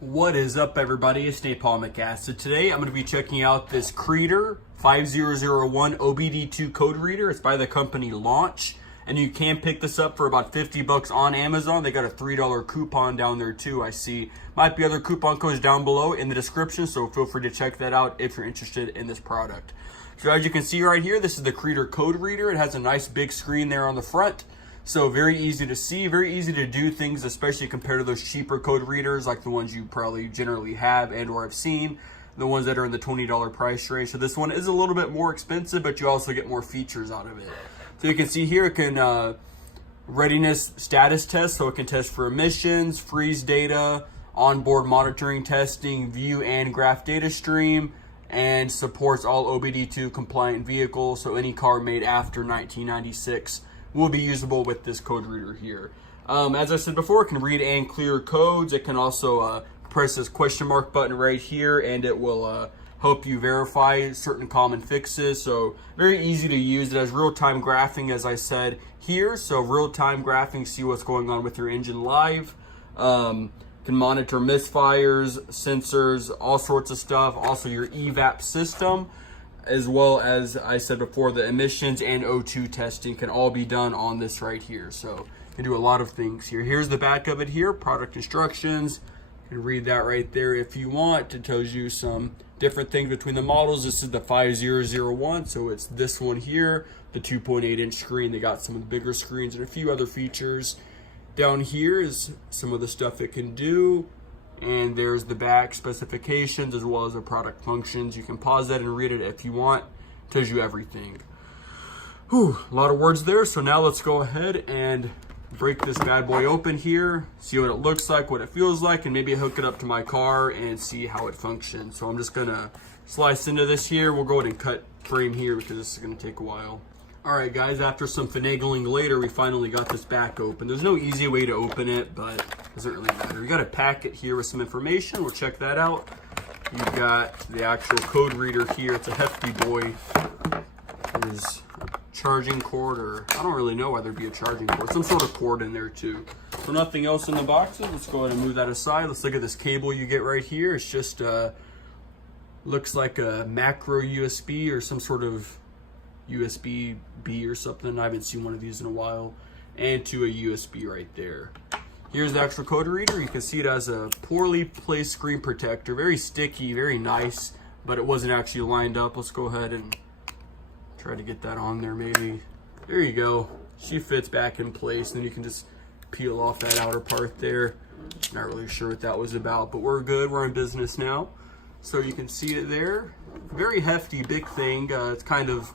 What is up, everybody? It's Napalm Acid. Today I'm going to be checking out this Creader 5001 OBDII code reader. It's by the company Launch, and you can pick this up for about 50 bucks on Amazon. They got a $3 coupon down there too, I see. Might be other coupon codes down below in the description, so feel free to check that out if you're interested in this product. So as you can see right here, this is the Creader code reader. It has a nice big screen there on the front. So very easy to see, very easy to do things, especially compared to those cheaper code readers like the ones you probably generally have and or have seen, the ones that are in the $20 price range. So this one is a little bit more expensive, but you also get more features out of it. So you can see here it can readiness status test, so it can test for emissions, freeze data, onboard monitoring testing, view and graph data stream, and supports all OBDII compliant vehicles, so any car made after 1996 will be usable with this code reader here. As I said before, it can read and clear codes. It can also press this question mark button right here, and it will help you verify certain common fixes. So very easy to use. It has real-time graphing, as I said here. So real-time graphing, see what's going on with your engine live. Can monitor misfires, sensors, all sorts of stuff. Also your evap system, as well as I said before, the emissions and O2 testing can all be done on this right here. So you can do a lot of things here. Here's the back of it here, product instructions. You can read that right there if you want. It tells you some different things between the models. This is the 5001, so it's this one here, the 2.8-inch screen. They got some of the bigger screens and a few other features. Down here is some of the stuff it can do. And there's the back specifications as well as the product functions. You can pause that and read it if you want. It tells you everything. Whew, a lot of words there. So now let's go ahead and break this bad boy open here, see what it looks like, what it feels like, and maybe hook it up to my car and see how it functions. So I'm just gonna slice into this here. We'll go ahead and cut frame here because this is gonna take a while. All right, guys, after some finagling later, we finally got this back open. There's no easy way to open it, but it doesn't really matter. You got a packet here with some information. We'll check that out. You've got the actual code reader here. It's a hefty boy. There's a charging cord, or I don't really know why there'd be a charging cord. Some sort of cord in there too. So nothing else in the boxes. Let's go ahead and move that aside. Let's look at this cable you get right here. It's just looks like a macro USB or some sort of USB-B or something. I haven't seen one of these in a while. And to a USB right there. Here's the actual code reader. You can see it has a poorly placed screen protector. Very sticky, very nice, but it wasn't actually lined up. Let's go ahead and try to get that on there maybe. There you go. She fits back in place. Then you can just peel off that outer part there. Not really sure what that was about, but we're good. We're in business now. So you can see it there. Very hefty, big thing. It's kind of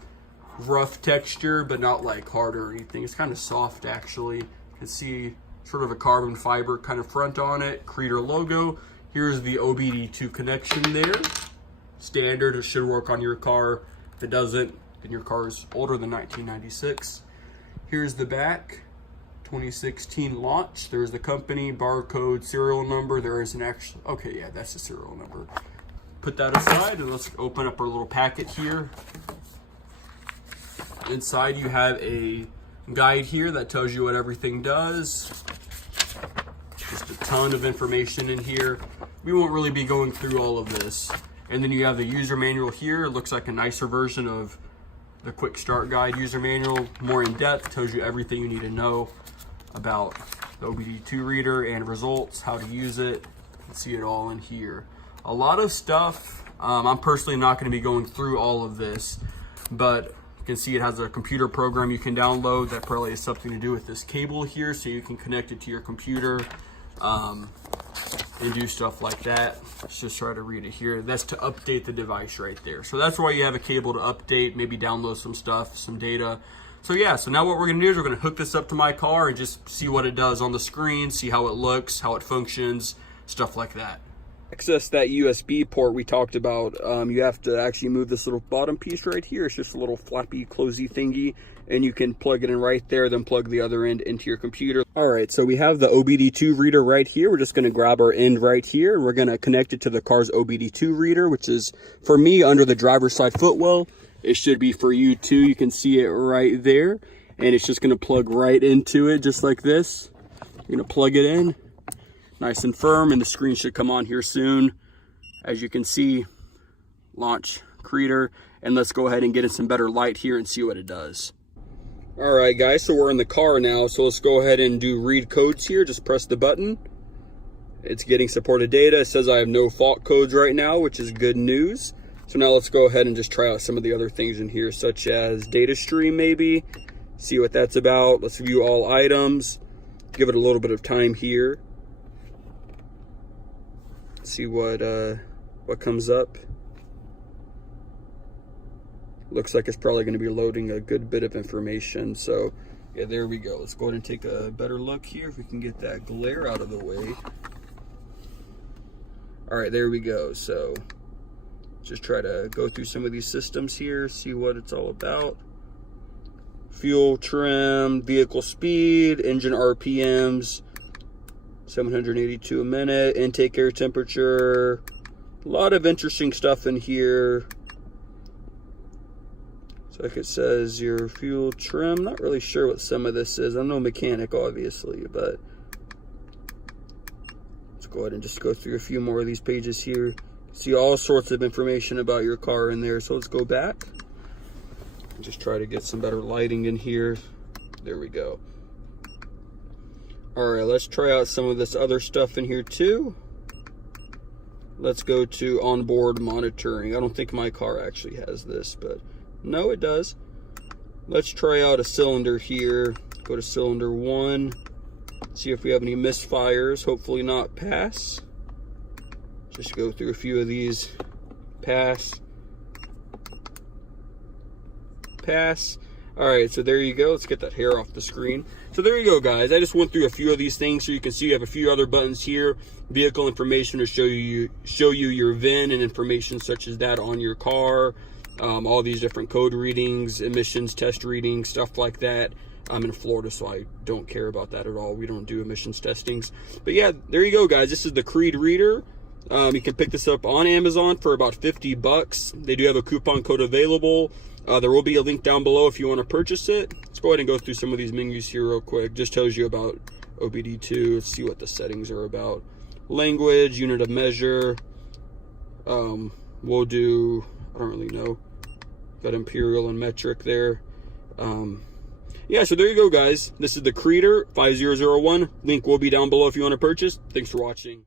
rough texture, but not like hard or anything. It's kind of soft actually. You can see sort of a carbon fiber kind of front on it. Creator logo. Here's the OBDII connection there. Standard. It should work on your car. If it doesn't, then your car is older than 1996. Here's the back. 2016 launch. There's the company, barcode, serial number. There is an actual, okay, yeah, that's the serial number. Put that aside and let's open up our little packet here. Inside you have a guide here that tells you what everything does. Just a ton of information in here. We won't really be going through all of this. And then you have the user manual here. It looks like a nicer version of the quick start guide user manual. More in depth, tells you everything you need to know about the OBDII reader and results, how to use it. You can see it all in here. A lot of stuff. I'm personally not going to be going through all of this, but you can see it has a computer program you can download that probably has something to do with this cable here, so you can connect it to your computer and do stuff like that. Let's just try to read it here. That's to update the device right there. So that's why you have a cable to update, maybe download some stuff, some data. So yeah, so now what we're gonna do is we're gonna hook this up to my car and just see what it does on the screen, see how it looks, how it functions, stuff like that. Access that USB port we talked about. You have to actually move this little bottom piece right here. It's just a little flappy, closey thingy, and you can plug it in right there, then plug the other end into your computer. All right, so we have the OBDII reader right here. We're just gonna grab our end right here. We're gonna connect it to the car's OBDII reader, which is, for me, under the driver's side footwell. It should be for you too. You can see it right there, and it's just gonna plug right into it, just like this. You're gonna plug it in. nice and firm, and the screen should come on here soon. As you can see, launch Creader, and let's go ahead and get in some better light here and see what it does. All right, guys, so we're in the car now, so let's go ahead and do read codes here. Just press the button. It's getting supported data. It says I have no fault codes right now, which is good news. So now let's go ahead and just try out some of the other things in here, such as data stream maybe, see what that's about. Let's view all items, give it a little bit of time here. See what comes up. Looks like it's probably going to be loading a good bit of information. So yeah, there we go. Let's go ahead and take a better look here if we can get that glare out of the way. All right, there we go. So just try to go through some of these systems here, see what it's all about. Fuel trim, vehicle speed, engine RPMs, 782 a minute, intake air temperature. A lot of interesting stuff in here. So like it says your fuel trim, not really sure what some of this is. I'm no mechanic, obviously, but let's go ahead and just go through a few more of these pages here. See all sorts of information about your car in there. So let's go back and just try to get some better lighting in here. There we go. All right, let's try out some of this other stuff in here too. Let's go to onboard monitoring. I don't think my car actually has this, but no, it does. Let's try out a cylinder here. Go to cylinder 1. See if we have any misfires. Hopefully not pass. Just go through a few of these. Pass. Pass. All right, so there you go. Let's get that hair off the screen. So there you go, guys. I just went through a few of these things, so you can see you have a few other buttons here. Vehicle information to show you your VIN and information such as that on your car. All these different code readings, emissions test readings, stuff like that. I'm in Florida, so I don't care about that at all. We don't do emissions testings. But yeah, there you go, guys. This is the Creader. You can pick this up on Amazon for about 50 bucks. They do have a coupon code available. There will be a link down below if you want to purchase it. Let's go ahead and go through some of these menus here real quick. Just tells you about OBDII. Let's see what the settings are about. Language, unit of measure. We'll do, I don't really know. Got imperial and metric there. Yeah, so there you go, guys. This is the Creader 5001. Link will be down below if you want to purchase. Thanks for watching.